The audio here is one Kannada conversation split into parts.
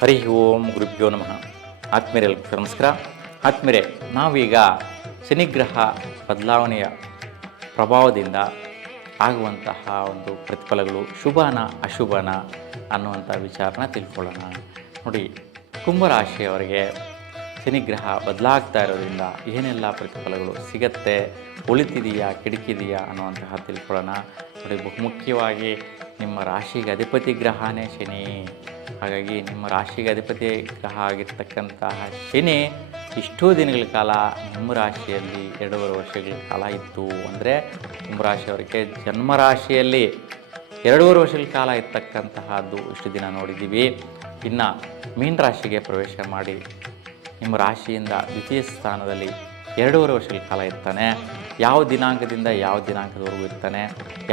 ಹರಿ ಓಂ ಗುರುಭ್ಯೋ ನಮಃ. ಆತ್ಮೀಯರೆಲ್ಲರಿಗೂ ನಮಸ್ಕಾರ. ಆತ್ಮೀಯರೇ, ನಾವೀಗ ಶನಿಗ್ರಹ ಬದಲಾವಣೆಯ ಪ್ರಭಾವದಿಂದ ಆಗುವಂತಹ ಒಂದು ಪ್ರತಿಫಲಗಳು ಶುಭನ ಅಶುಭನ ಅನ್ನುವಂಥ ವಿಚಾರನ ತಿಳ್ಕೊಳ್ಳೋಣ. ನೋಡಿ, ಕುಂಭರಾಶಿಯವರಿಗೆ ಶನಿಗ್ರಹ ಬದಲಾಗ್ತಾ ಇರೋದ್ರಿಂದ ಏನೆಲ್ಲ ಪ್ರತಿಫಲಗಳು ಸಿಗತ್ತೆ, ಒಳಿತಿದೆಯಾ ಕೆಡುಕಿದೆಯಾ ಅನ್ನುವಂತಹ ತಿಳ್ಕೊಳ್ಳೋಣ. ನೋಡಿ, ಬಹುಮುಖ್ಯವಾಗಿ ನಿಮ್ಮ ರಾಶಿಗೆ ಅಧಿಪತಿ ಗ್ರಹನೇ ಶನಿ. ಹಾಗಾಗಿ ನಿಮ್ಮ ರಾಶಿಗೆ ಅಧಿಪತಿ ಗ್ರಹ ಆಗಿರ್ತಕ್ಕಂತಹ ಶನಿ ಇಷ್ಟೂ ದಿನಗಳ ಕಾಲ ನಿಮ್ಮ ರಾಶಿಯಲ್ಲಿ 2.5 ವರ್ಷಗಳ ಕಾಲ ಇತ್ತು. ಅಂದರೆ ಕುಂಭರಾಶಿಯವರಿಗೆ ಜನ್ಮರಾಶಿಯಲ್ಲಿ 2.5 ವರ್ಷಗಳ ಕಾಲ ಇರ್ತಕ್ಕಂತಹದ್ದು ಇಷ್ಟು ದಿನ ನೋಡಿದ್ದೀವಿ. ಇನ್ನು ಮೀನ ರಾಶಿಗೆ ಪ್ರವೇಶ ಮಾಡಿ ನಿಮ್ಮ ರಾಶಿಯಿಂದ ದ್ವಿತೀಯ ಸ್ಥಾನದಲ್ಲಿ 2.5 ವರ್ಷಗಳ ಕಾಲ ಇರ್ತಾನೆ. ಯಾವ ದಿನಾಂಕದಿಂದ ಯಾವ ದಿನಾಂಕದವರೆಗೂ ಇರ್ತಾನೆ,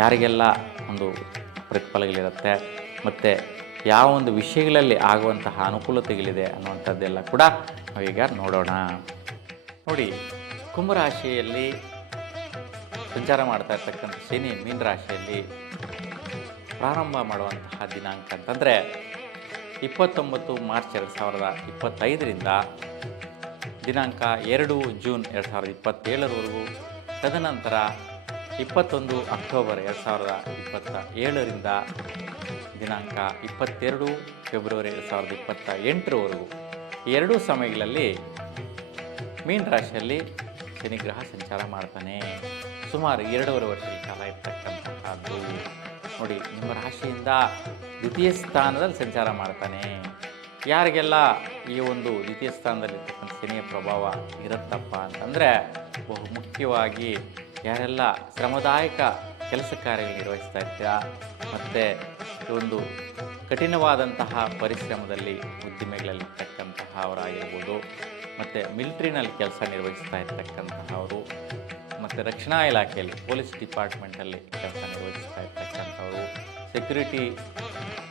ಯಾರಿಗೆಲ್ಲ ಒಂದು ಪ್ರತಿಫಲಗಳಿರುತ್ತೆ, ಮತ್ತು ಯಾವ ಒಂದು ವಿಷಯಗಳಲ್ಲಿ ಆಗುವಂತಹ ಅನುಕೂಲತೆಗಳಿದೆ ಅನ್ನುವಂಥದ್ದೆಲ್ಲ ಕೂಡ ನಾವೀಗ ನೋಡೋಣ. ನೋಡಿ, ಕುಂಭರಾಶಿಯಲ್ಲಿ ಸಂಚಾರ ಮಾಡ್ತಾ ಇರ್ತಕ್ಕಂಥ ಶನಿ ಮೀನ ರಾಶಿಯಲ್ಲಿ ಪ್ರಾರಂಭ ಮಾಡುವಂತಹ ದಿನಾಂಕ ಅಂತಂದರೆ 29 ಮಾರ್ಚ್ 2025ರಿಂದ ದಿನಾಂಕ 2 ಜೂನ್ 2027ರವರೆಗೂ. ತದನಂತರ 21 ಅಕ್ಟೋಬರ್ 2027ರಿಂದ ದಿನಾಂಕ 22 ಫೆಬ್ರವರಿ 2028ರವರೆಗೂ. ಈ ಎರಡೂ ಸಮಯಗಳಲ್ಲಿ ಮೀನ ರಾಶಿಯಲ್ಲಿ ಶನಿಗ್ರಹ ಸಂಚಾರ ಮಾಡ್ತಾನೆ. ಸುಮಾರು 2.5 ವರ್ಷಗಳ ಕಾಲ ಇರ್ತಕ್ಕಂತಹದ್ದು. ನೋಡಿ, ನಿಮ್ಮ ರಾಶಿಯಿಂದ ದ್ವಿತೀಯ ಸ್ಥಾನದಲ್ಲಿ ಸಂಚಾರ ಮಾಡ್ತಾನೆ. ಯಾರಿಗೆಲ್ಲ ಈ ಒಂದು ದ್ವಿತೀಯ ಸ್ಥಾನದಲ್ಲಿರ್ತಕ್ಕಂಥ ಶನಿಯ ಪ್ರಭಾವ ಇರುತ್ತಪ್ಪ ಅಂತಂದರೆ, ಬಹುಮುಖ್ಯವಾಗಿ ಯಾರೆಲ್ಲ ಶ್ರಮದಾಯಕ ಕೆಲಸ ಕಾರ್ಯಗಳು ನಿರ್ವಹಿಸ್ತಾ ಇರ್ತೀರಾ, ಮತ್ತು ಒಂದು ಕಠಿಣವಾದಂತಹ ಪರಿಶ್ರಮದಲ್ಲಿ ಉದ್ದಿಮೆಗಳಲ್ಲಿರ್ತಕ್ಕಂತಹವರಾಗಿರ್ಬೋದು, ಮತ್ತು ಮಿಲಿಟ್ರಿನಲ್ಲಿ ಕೆಲಸ ನಿರ್ವಹಿಸ್ತಾ ಇರ್ತಕ್ಕಂತಹವರು, ಮತ್ತು ರಕ್ಷಣಾ ಇಲಾಖೆಯಲ್ಲಿ ಪೊಲೀಸ್ ಡಿಪಾರ್ಟ್ಮೆಂಟಲ್ಲಿ ಕೆಲಸ ನಿರ್ವಹಿಸ್ತಾ ಇರ್ತಕ್ಕಂಥವರು, ಸೆಕ್ಯೂರಿಟಿ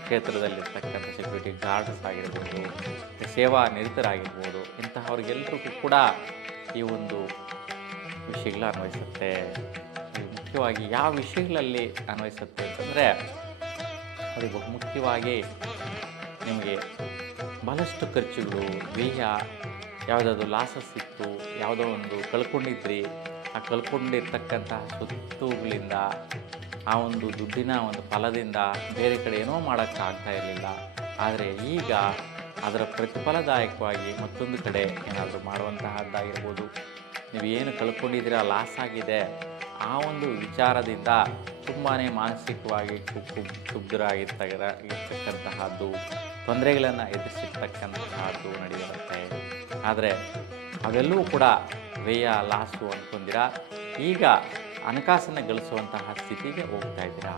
ಕ್ಷೇತ್ರದಲ್ಲಿರ್ತಕ್ಕಂಥ ಸೆಕ್ಯೂರಿಟಿ ಗಾರ್ಡ್ಸ್ ಆಗಿರ್ಬೋದು, ಸೇವಾ ನಿರತರಾಗಿರ್ಬೋದು, ಇಂತಹವ್ರಿಗೆಲ್ಲರಿಗೂ ಕೂಡ ಈ ಒಂದು ವಿಷಯಗಳು ಅನ್ವಯಿಸುತ್ತೆ. ಮುಖ್ಯವಾಗಿ ಯಾವ ವಿಷಯಗಳಲ್ಲಿ ಅನ್ವಯಿಸುತ್ತೆ ಅಂತಂದರೆ, ಅದು ಬಹುಮುಖ್ಯವಾಗಿ ನಿಮಗೆ ಬಹಳಷ್ಟು ಖರ್ಚುಗಳು, ವ್ಯಯ, ಯಾವುದಾದ್ರು ಲಾಸಸ್ ಇತ್ತು, ಯಾವುದೋ ಒಂದು ಕಳ್ಕೊಂಡಿದ್ರಿ, ಆ ಕಳ್ಕೊಂಡಿರ್ತಕ್ಕಂತಹ ಸ್ವತ್ತುಗಳಿಂದ, ಆ ಒಂದು ದುಡ್ಡಿನ ಒಂದು ಫಲದಿಂದ ಬೇರೆ ಕಡೆ ಏನೋ ಮಾಡೋಕ್ಕಾಗ್ತಾ ಇರಲಿಲ್ಲ. ಆದರೆ ಈಗ ಅದರ ಪ್ರತಿಫಲದಾಯಕವಾಗಿ ಮತ್ತೊಂದು ಕಡೆ ಏನಾದರೂ ಮಾಡುವಂತಹದ್ದಾಗಿರ್ಬೋದು. ನೀವು ಏನು ಕಳ್ಕೊಂಡಿದ್ದೀರ, ಲಾಸ್ ಆಗಿದೆ, ಆ ಒಂದು ವಿಚಾರದಿಂದ ತುಂಬಾ ಮಾನಸಿಕವಾಗಿ ಕ್ಷುಬ್ಧರಾಗಿರ್ತಕ್ಕಂತಹದ್ದು, ತೊಂದರೆಗಳನ್ನು ಎದುರಿಸಿರ್ತಕ್ಕಂತಹದ್ದು ನಡೆದಿರುತ್ತೆ. ಆದರೆ ಅವೆಲ್ಲವೂ ಕೂಡ ವ್ಯಯ, ಲಾಸು ಅಂದ್ಕೊಂಡಿರ ಈಗ ಹಣಕಾಸನ್ನು ಗಳಿಸುವಂತಹ ಸ್ಥಿತಿಗೆ ಹೋಗ್ತಾ ಇದ್ದೀರಾ.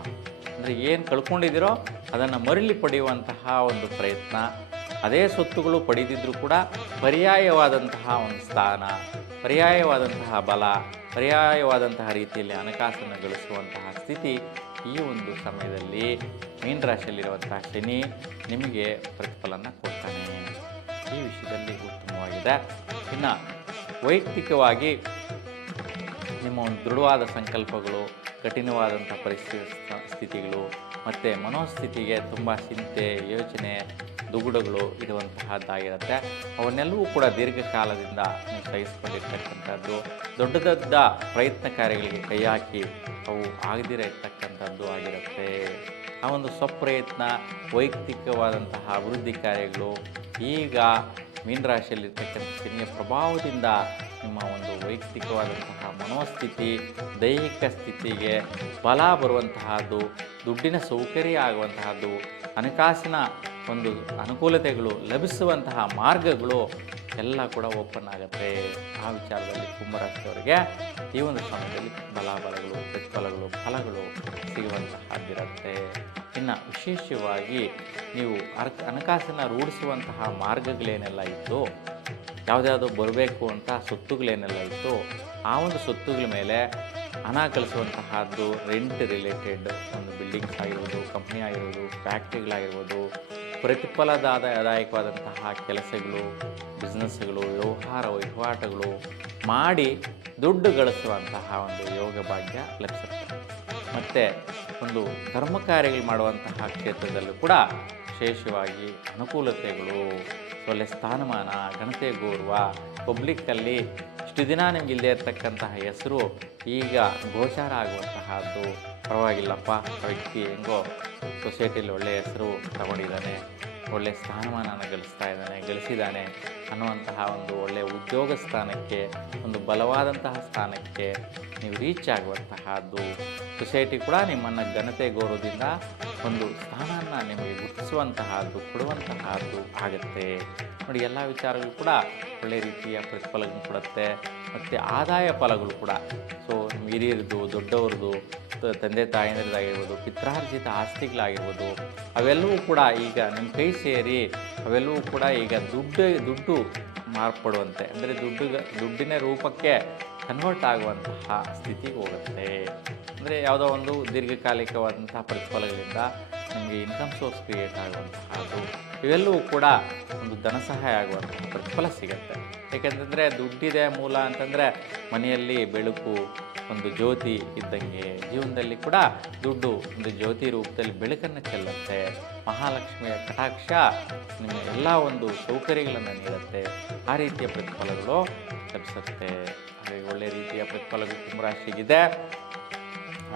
ಅಂದರೆ ಏನು ಕಳ್ಕೊಂಡಿದ್ದೀರೋ ಅದನ್ನು ಮರಳಿ ಪಡೆಯುವಂತಹ ಒಂದು ಪ್ರಯತ್ನ. ಅದೇ ಸ್ವತ್ತುಗಳು ಪಡೆದಿದ್ದರೂ ಕೂಡ ಪರ್ಯಾಯವಾದಂತಹ ಒಂದು ಸ್ಥಾನ, ಪರ್ಯಾಯವಾದಂತಹ ಬಲ, ಪರ್ಯಾಯವಾದಂತಹ ರೀತಿಯಲ್ಲಿ ಹಣಕಾಸನ್ನು ಗಳಿಸುವಂತಹ ಸ್ಥಿತಿ ಈ ಒಂದು ಸಮಯದಲ್ಲಿ ಮೀನ ರಾಶಿಯಲ್ಲಿರುವಂತಹ ಶನಿ ನಿಮಗೆ ಪ್ರತಿಫಲನ ಕೊಡ್ತಾನೆ. ಈ ವಿಷಯದಲ್ಲಿ ಉತ್ತಮವಾಗಿದೆ. ಇನ್ನು ವೈಯಕ್ತಿಕವಾಗಿ ನಿಮ್ಮ ಒಂದು ದೃಢವಾದ ಸಂಕಲ್ಪಗಳು, ಕಠಿಣವಾದಂಥ ಸ್ಥಿತಿಗಳು, ಮತ್ತು ಮನೋಸ್ಥಿತಿಗೆ ತುಂಬ ಚಿಂತೆ, ಯೋಚನೆ, ದುಗುಡಗಳು ಇರುವಂತಹದ್ದಾಗಿರುತ್ತೆ. ಅವನ್ನೆಲ್ಲವೂ ಕೂಡ ದೀರ್ಘಕಾಲದಿಂದ ನೀವು ಸಹಿಸ್ಕೊಂಡಿರ್ತಕ್ಕಂಥದ್ದು, ದೊಡ್ಡ ದೊಡ್ಡ ಪ್ರಯತ್ನ ಕಾರ್ಯಗಳಿಗೆ ಕೈ ಹಾಕಿ ಅವು ಆಗದಿರ ಇರ್ತಕ್ಕಂಥದ್ದು ಆಗಿರುತ್ತೆ. ಆ ಒಂದು ಸ್ವಪ್ರಯತ್ನ, ವೈಯಕ್ತಿಕವಾದಂತಹ ಅಭಿವೃದ್ಧಿ ಕಾರ್ಯಗಳು ಈಗ ಮೀನ ರಾಶಿಯಲ್ಲಿರ್ತಕ್ಕಂಥ ಶನಿಯ ಪ್ರಭಾವದಿಂದ ನಿಮ್ಮ ಒಂದು ವೈಯಕ್ತಿಕವಾದಂತಹ ಮನೋಸ್ಥಿತಿ, ದೈಹಿಕ ಸ್ಥಿತಿಗೆ ಬಲ ಬರುವಂತಹದ್ದು, ದುಡ್ಡಿನ ಸೌಕರ್ಯ ಆಗುವಂತಹದ್ದು, ಹಣಕಾಸಿನ ಒಂದು ಅನುಕೂಲತೆಗಳು ಲಭಿಸುವಂತಹ ಮಾರ್ಗಗಳು ಎಲ್ಲ ಕೂಡ ಓಪನ್ ಆಗುತ್ತೆ. ಆ ವಿಚಾರದಲ್ಲಿ ಕುಂಭರಾಶಿಯವರಿಗೆ ಈ ಒಂದು ಸಮಯದಲ್ಲಿ ಬಲಾಬಲಗಳು, ಪ್ರತಿಫಲಗಳು, ಫಲಗಳು ಸಿಗುವಂತಹದ್ದಿರುತ್ತೆ. ಇನ್ನು ವಿಶೇಷವಾಗಿ ನೀವು ಹಣಕಾಸನ್ನು ರೂಢಿಸುವಂತಹ ಮಾರ್ಗಗಳೇನೆಲ್ಲ ಇತ್ತು, ಯಾವುದ್ಯಾವುದೋ ಬರಬೇಕು ಅಂತ ಸ್ವತ್ತುಗಳೇನೆಲ್ಲ ಇತ್ತು, ಆ ಒಂದು ಸ್ವತ್ತುಗಳ ಮೇಲೆ ಹಣ ಕಳಿಸುವಂತಹದ್ದು, ರೆಂಟ್ ರಿಲೇಟೆಡ್ ಒಂದು ಬಿಲ್ಡಿಂಗ್ಸ್ ಆಗಿರ್ಬೋದು, ಕಂಪ್ನಿ ಆಗಿರ್ಬೋದು, ಫ್ಯಾಕ್ಟ್ರಿಗಳಾಗಿರ್ಬೋದು, ಪ್ರತಿಫಲದಾಯಕವಾದಂತಹ ಕೆಲಸಗಳು, ಬಿಸ್ನೆಸ್ಗಳು, ವಹಿವಾಟುಗಳು ಮಾಡಿ ದುಡ್ಡು ಗಳಿಸುವಂತಹ ಒಂದು ಯೋಗ ಭಾಗ್ಯ ಲಭಿಸುತ್ತೆ. ಮತ್ತು ಒಂದು ಧರ್ಮ ಕಾರ್ಯಗಳು ಮಾಡುವಂತಹ ಕ್ಷೇತ್ರದಲ್ಲೂ ಕೂಡ ವಿಶೇಷವಾಗಿ ಅನುಕೂಲತೆಗಳು, ಒಳ್ಳೆ ಸ್ಥಾನಮಾನ, ಘನತೆ ಗೌರವ, ಪಬ್ಲಿಕ್ಕಲ್ಲಿ ಇಷ್ಟು ದಿನ ನಿಮ್ಗೆ ಇಲ್ಲದೆ ಇರತಕ್ಕಂತಹ ಹೆಸರು ಈಗ ಗೋಚಾರ ಆಗುವಂತಹದ್ದು. ಪರವಾಗಿಲ್ಲಪ್ಪ, ಆ ವ್ಯಕ್ತಿ ಹೆಂಗೋ ಸೊಸೈಟಿಯಲ್ಲಿ ಒಳ್ಳೆಯ ಹೆಸರು ತಗೊಂಡಿದ್ದಾನೆ, ಒಳ್ಳೆಯ ಸ್ಥಾನಮಾನನ ಗಳಿಸಿದ್ದಾನೆ ಅನ್ನುವಂತಹ ಒಂದು ಒಳ್ಳೆಯ ಉದ್ಯೋಗ ಸ್ಥಾನಕ್ಕೆ, ಒಂದು ಬಲವಾದಂತಹ ಸ್ಥಾನಕ್ಕೆ ನೀವು ರೀಚ್ ಆಗುವಂತಹದ್ದು. ಸೊಸೈಟಿ ಕೂಡ ನಿಮ್ಮನ್ನು ಘನತೆ ಗೌರವದಿಂದ ಒಂದು ಸ್ಥಾನವನ್ನು ನಿಮಗೆ ಗುರುತಿಸುವಂತಹದ್ದು, ಕೊಡುವಂತಹದ್ದು ಆಗುತ್ತೆ. ನೋಡಿ, ಎಲ್ಲ ವಿಚಾರಗಳು ಕೂಡ ಒಳ್ಳೆಯ ರೀತಿಯ ಪ್ರತಿಫಲಗಳನ್ನು ಕೊಡುತ್ತೆ. ಮತ್ತು ಆದಾಯ ಫಲಗಳು ಕೂಡ, ಸೊ ನಿಮ್ಮ ಹಿರಿಯರದು, ದೊಡ್ಡವ್ರದ್ದು, ತಂದೆ ತಾಯಿಯಂದ್ರದ್ದಾಗಿರ್ಬೋದು, ಪಿತ್ರಾರ್ಜಿತ ಆಸ್ತಿಗಳಾಗಿರ್ಬೋದು, ಅವೆಲ್ಲವೂ ಕೂಡ ಈಗ ನಿಮ್ಮ ಕೈ ಸೇರಿ ಅವೆಲ್ಲವೂ ಕೂಡ ಈಗ ದುಡ್ಡು ಮಾರ್ಪಡುವಂತೆ, ಅಂದರೆ ದುಡ್ಡಿನ ರೂಪಕ್ಕೆ ಕನ್ವರ್ಟ್ ಆಗುವಂತಹ ಸ್ಥಿತಿಗೆ ಹೋಗುತ್ತೆ. ಅಂದರೆ ಯಾವುದೋ ಒಂದು ದೀರ್ಘಕಾಲಿಕವಾದಂತಹ ಪ್ರತಿಫಲಗಳಿಂದ ನಿಮಗೆ ಇನ್ಕಮ್ ಸೋರ್ಸ್ ಕ್ರಿಯೇಟ್ ಆಗುವಂತಹದ್ದು, ಇವೆಲ್ಲವೂ ಕೂಡ ಒಂದು ಧನ ಸಹಾಯ ಆಗುವಂತಹ ಪ್ರತಿಫಲ ಸಿಗುತ್ತೆ. ಏಕೆಂತಂದರೆ ದುಡ್ಡಿದೆ ಮೂಲ ಅಂತಂದರೆ ಮನೆಯಲ್ಲಿ ಬೆಳಕು, ಒಂದು ಜ್ಯೋತಿ ಇದ್ದಂಗೆ ಜೀವನದಲ್ಲಿ ಕೂಡ ದುಡ್ಡು ಒಂದು ಜ್ಯೋತಿ ರೂಪದಲ್ಲಿ ಬೆಳಕನ್ನು ಚೆಲ್ಲುತ್ತೆ. ಮಹಾಲಕ್ಷ್ಮಿಯ ಕಟಾಕ್ಷ ನಿಮ್ಮ ಎಲ್ಲ ಒಂದು ಸೌಕರ್ಯಗಳನ್ನು ನೀಡುತ್ತೆ. ಆ ರೀತಿಯ ಪ್ರತಿಫಲಗಳು ಲಭಿಸುತ್ತೆ. ಹಾಗಾಗಿ ಒಳ್ಳೆಯ ರೀತಿಯ ಪ್ರತಿಫಲಗಳು ಕುಂಭರಾಶಿಗಿದೆ.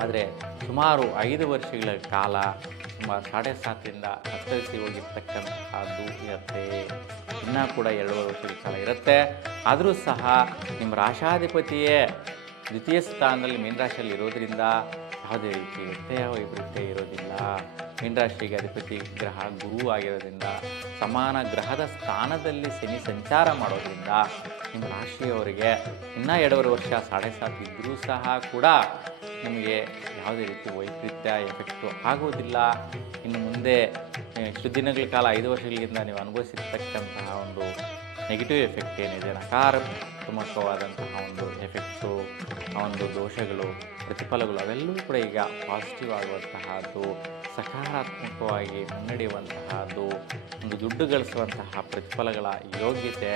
ಆದರೆ ಸುಮಾರು 5 ವರ್ಷಗಳ ಕಾಲ ಸುಮಾರು 7.5ರಿಂದ ಹತ್ತರಿಸಿ ಹೋಗಿರ್ತಕ್ಕಂತಹದ್ದು ಇರುತ್ತೆ. ಇನ್ನೂ ಕೂಡ 2.5 ವರ್ಷಗಳ ಕಾಲ ಇರುತ್ತೆ. ಆದರೂ ಸಹ ನಿಮ್ಮ ರಾಶಾಧಿಪತಿಯೇ ದ್ವಿತೀಯ ಸ್ಥಾನದಲ್ಲಿ ಮೀನರಾಶಿಯಲ್ಲಿ ಇರೋದರಿಂದ ಯಾವುದೇ ರೀತಿ ವ್ಯತ್ಯಯ ವೈಪರೀತ್ಯ ಇರೋದಿಲ್ಲ. ಮೀನರಾಶಿಗೆ ಅಧಿಪತಿ ಗ್ರಹ ಗುರು ಆಗಿರೋದ್ರಿಂದ, ಸಮಾನ ಗ್ರಹದ ಸ್ಥಾನದಲ್ಲಿ ಶನಿ ಸಂಚಾರ ಮಾಡೋದ್ರಿಂದ ನಿಮ್ಮ ರಾಶಿಯವರಿಗೆ ಇನ್ನೂ 2.5 ವರ್ಷ 7.5 ಇದ್ದರೂ ಸಹ ಕೂಡ ನಿಮಗೆ ಯಾವುದೇ ರೀತಿ ವೈಪರೀತ್ಯ ಎಫೆಕ್ಟು ಆಗೋದಿಲ್ಲ. ಇನ್ನು ಮುಂದೆ ಇಷ್ಟು ದಿನಗಳ ಕಾಲ 5 ವರ್ಷಗಳಿಂದ ನೀವು ಅನುಭವಿಸಿರ್ತಕ್ಕಂತಹ ಒಂದು ನೆಗೆಟಿವ್ ಎಫೆಕ್ಟ್ ಏನಿದೆ, ನಕಾರಾತ್ಮಕವಾದಂತಹ ಒಂದು ಎಫೆಕ್ಟ್ಸು, ಆ ಒಂದು ದೋಷಗಳು, ಪ್ರತಿಫಲಗಳು ಅವೆಲ್ಲವೂ ಕೂಡ ಈಗ ಪಾಸಿಟಿವ್ ಆಗುವಂತಹದ್ದು, ಸಕಾರಾತ್ಮಕವಾಗಿ ಮುನ್ನಡೆಯುವಂತಹದ್ದು, ಒಂದು ದುಡ್ಡು ಗಳಿಸುವಂತಹ ಪ್ರತಿಫಲಗಳ ಯೋಗ್ಯತೆ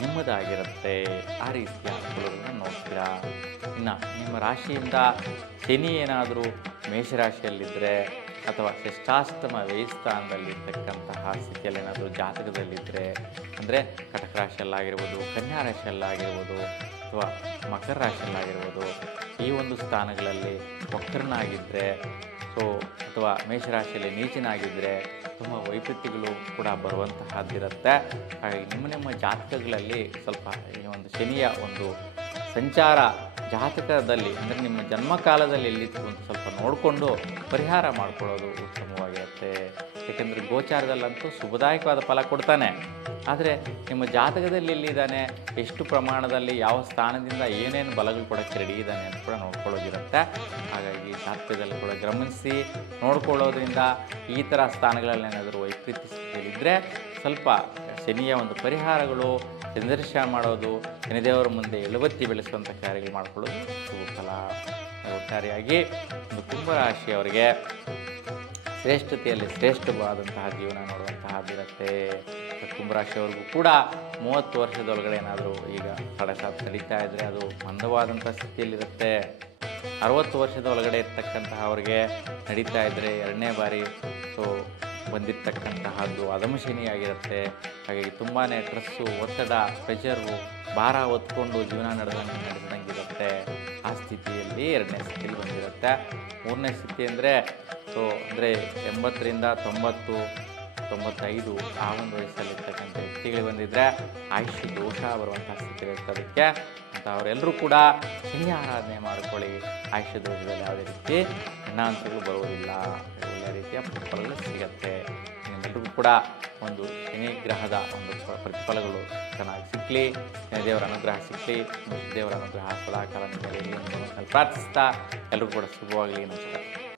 ನಿಮ್ಮದಾಗಿರುತ್ತೆ. ಆ ರೀತಿಯ ಅನುಕೂಲಗಳನ್ನು ನೋಡ್ತೀರಾ. ಇನ್ನು ನಿಮ್ಮ ರಾಶಿಯಿಂದ ಶನಿ ಏನಾದರೂ ಮೇಷರಾಶಿಯಲ್ಲಿದ್ದರೆ ಅಥವಾ ಷಷ್ಠಾಷ್ಟಮ ವ್ಯಯಸ್ಥಾನದಲ್ಲಿರ್ತಕ್ಕಂತಹ ಸ್ಥಿತಿಯಲ್ಲಿ ಏನಾದರೂ ಜಾತಕದಲ್ಲಿದ್ದರೆ, ಅಂದರೆ ಕಟಕ ರಾಶಿಯಲ್ಲಾಗಿರ್ಬೋದು, ಕನ್ಯಾ ರಾಶಿಯಲ್ಲಾಗಿರ್ಬೋದು, ಅಥವಾ ಮಕರ ರಾಶಿಯಲ್ಲಾಗಿರ್ಬೋದು, ಈ ಒಂದು ಸ್ಥಾನಗಳಲ್ಲಿ ವಕ್ರನಾಗಿದ್ದರೆ, ಸೊ ಅಥವಾ ಮೇಷರಾಶಿಯಲ್ಲಿ ನೀಚನಾಗಿದ್ದರೆ ತುಂಬ ವೈಪರೀತ್ಯಗಳು ಕೂಡ ಬರುವಂತಹದ್ದಿರುತ್ತೆ. ಹಾಗಾಗಿ ನಿಮ್ಮ ಜಾತಕಗಳಲ್ಲಿ ಸ್ವಲ್ಪ ಈ ಒಂದು ಶನಿಯ ಒಂದು ಸಂಚಾರ ಜಾತಕದಲ್ಲಿ, ಅಂದರೆ ನಿಮ್ಮ ಜನ್ಮಕಾಲದಲ್ಲಿ ಎಲ್ಲಿತ್ತು ಅಂತ ಸ್ವಲ್ಪ ನೋಡಿಕೊಂಡು ಪರಿಹಾರ ಮಾಡ್ಕೊಳ್ಳೋದು ಉತ್ತಮವಾಗಿರುತ್ತೆ. ಏಕೆಂದರೆ ಗೋಚಾರದಲ್ಲಂತೂ ಶುಭದಾಯಕವಾದ ಫಲ ಕೊಡ್ತಾನೆ. ಆದರೆ ನಿಮ್ಮ ಜಾತಕದಲ್ಲಿ ಎಲ್ಲಿದ್ದಾನೆ, ಎಷ್ಟು ಪ್ರಮಾಣದಲ್ಲಿ, ಯಾವ ಸ್ಥಾನದಿಂದ ಏನೇನು ಬಲಗಳು ಕೊಡೋಕ್ಕೆ ರೆಡಿ ಇದ್ದಾನೆ ಅಂತ ಕೂಡ ನೋಡ್ಕೊಳ್ಳೋದಿರುತ್ತೆ. ಹಾಗಾಗಿ ಜಾತಕದಲ್ಲಿ ಕೂಡ ಗಮನಿಸಿ ನೋಡ್ಕೊಳ್ಳೋದ್ರಿಂದ ಈ ಥರ ಸ್ಥಾನಗಳಲ್ಲಿ ಏನಾದರೂ ವೈಪರೀತ್ಯ ಸ್ಥಿತಿಯಲ್ಲಿದ್ದರೆ ಸ್ವಲ್ಪ ಶನಿಯ ಒಂದು ಪರಿಹಾರಗಳು, ಚಂದ್ರದರ್ಶನ ಮಾಡೋದು, ಶನಿದೇವರ ಮುಂದೆ ಎಳುಬತ್ತಿ ಬೆಳೆಸುವಂಥ ಕಾರ್ಯಗಳು ಮಾಡಿಕೊಳ್ಳೋದು ಶುಭ ಫಲ. ಒಟ್ಟಾರೆಯಾಗಿ ಒಂದು ಕುಂಭರಾಶಿಯವರಿಗೆ ಶ್ರೇಷ್ಠತೆಯಲ್ಲಿ ಶ್ರೇಷ್ಠವಾದಂತಹ ಜೀವನ ನೋಡುವಂತಹದ್ದಿರುತ್ತೆ. ಕುಂಭರಾಶಿಯವ್ರಿಗೂ ಕೂಡ 30 ವರ್ಷದೊಳಗಡೆ ಏನಾದರೂ ಈಗ 7.5 ನಡೀತಾ ಇದ್ದರೆ ಅದು ಮಂದವಾದಂಥ ಸ್ಥಿತಿಯಲ್ಲಿರುತ್ತೆ. 60 ವರ್ಷದ ಒಳಗಡೆ ಇರ್ತಕ್ಕಂತಹ ಅವರಿಗೆ ನಡೀತಾ ಇದ್ದರೆ 2ನೇ ಬಾರಿ ಸೊ ಬಂದಿರತಕ್ಕಂತಹದ್ದು ಅದಮಶನಿಯಾಗಿರುತ್ತೆ. ಹಾಗಾಗಿ ತುಂಬಾ ಸ್ಟ್ರೆಸ್ಸು, ಒತ್ತಡ, ಪ್ರೆಷರು, ಭಾರ ಹೊತ್ಕೊಂಡು ಜೀವನ ನಡೆಸಿದಂಗಿರುತ್ತೆ. ಆ ಸ್ಥಿತಿಯಲ್ಲಿ 2ನೇ ಸ್ಥಿತಿಯಲ್ಲಿ ಬಂದಿರುತ್ತೆ. 3ನೇ ಸ್ಥಿತಿ ಅಂದರೆ ಸೊ ಅಂದರೆ 80ರಿಂದ 90, 95 ಆ ಒಂದು ವಯಸ್ಸಲ್ಲಿರ್ತಕ್ಕಂಥ ವ್ಯಕ್ತಿಗಳಿಗೆ ಬಂದಿದ್ದರೆ ಆಯುಷ್ಯ ದೋಷ ಬರುವಂಥ ಸ್ಥಿತಿ ಇರುತ್ತೆ. ಅದಕ್ಕೆ ಅಂತ ಅವರೆಲ್ಲರೂ ಕೂಡ ಶನಿ ಆರಾಧನೆ ಮಾಡ್ಕೊಳ್ಳಿ. ಆಯುಷ್ಯ ದೋಷದಲ್ಲಿ ಯಾವುದೇ ರೀತಿ ಹೆಣ್ಣಾಂತರಗಳು ಬರುವುದಿಲ್ಲ. ಒಳ್ಳೆಯ ರೀತಿಯ ಪ್ರತಿಫಲಗಳು ಸಿಗುತ್ತೆ. ನಿಮ್ಮೆಲ್ಲರಿಗೂ ಕೂಡ ಒಂದು ಶನಿ ಗ್ರಹದ ಒಂದು ಪ್ರತಿಫಲಗಳು ಚೆನ್ನಾಗಿ ಸಿಕ್ಕಲಿ, ಶನಿದೇವರ ಅನುಗ್ರಹ ಸಿಕ್ಕಲಿ, ದೇವರ ಅನುಗ್ರಹ ಸದಾಕಾಲ ನಿಮ್ಮ ಮೇಲೆ ಪ್ರಾರ್ಥಿಸ್ತಾ ಎಲ್ಲರೂ ಕೂಡ ಶುಭವಾಗಲಿ. ನಮಸ್ಕಾರ.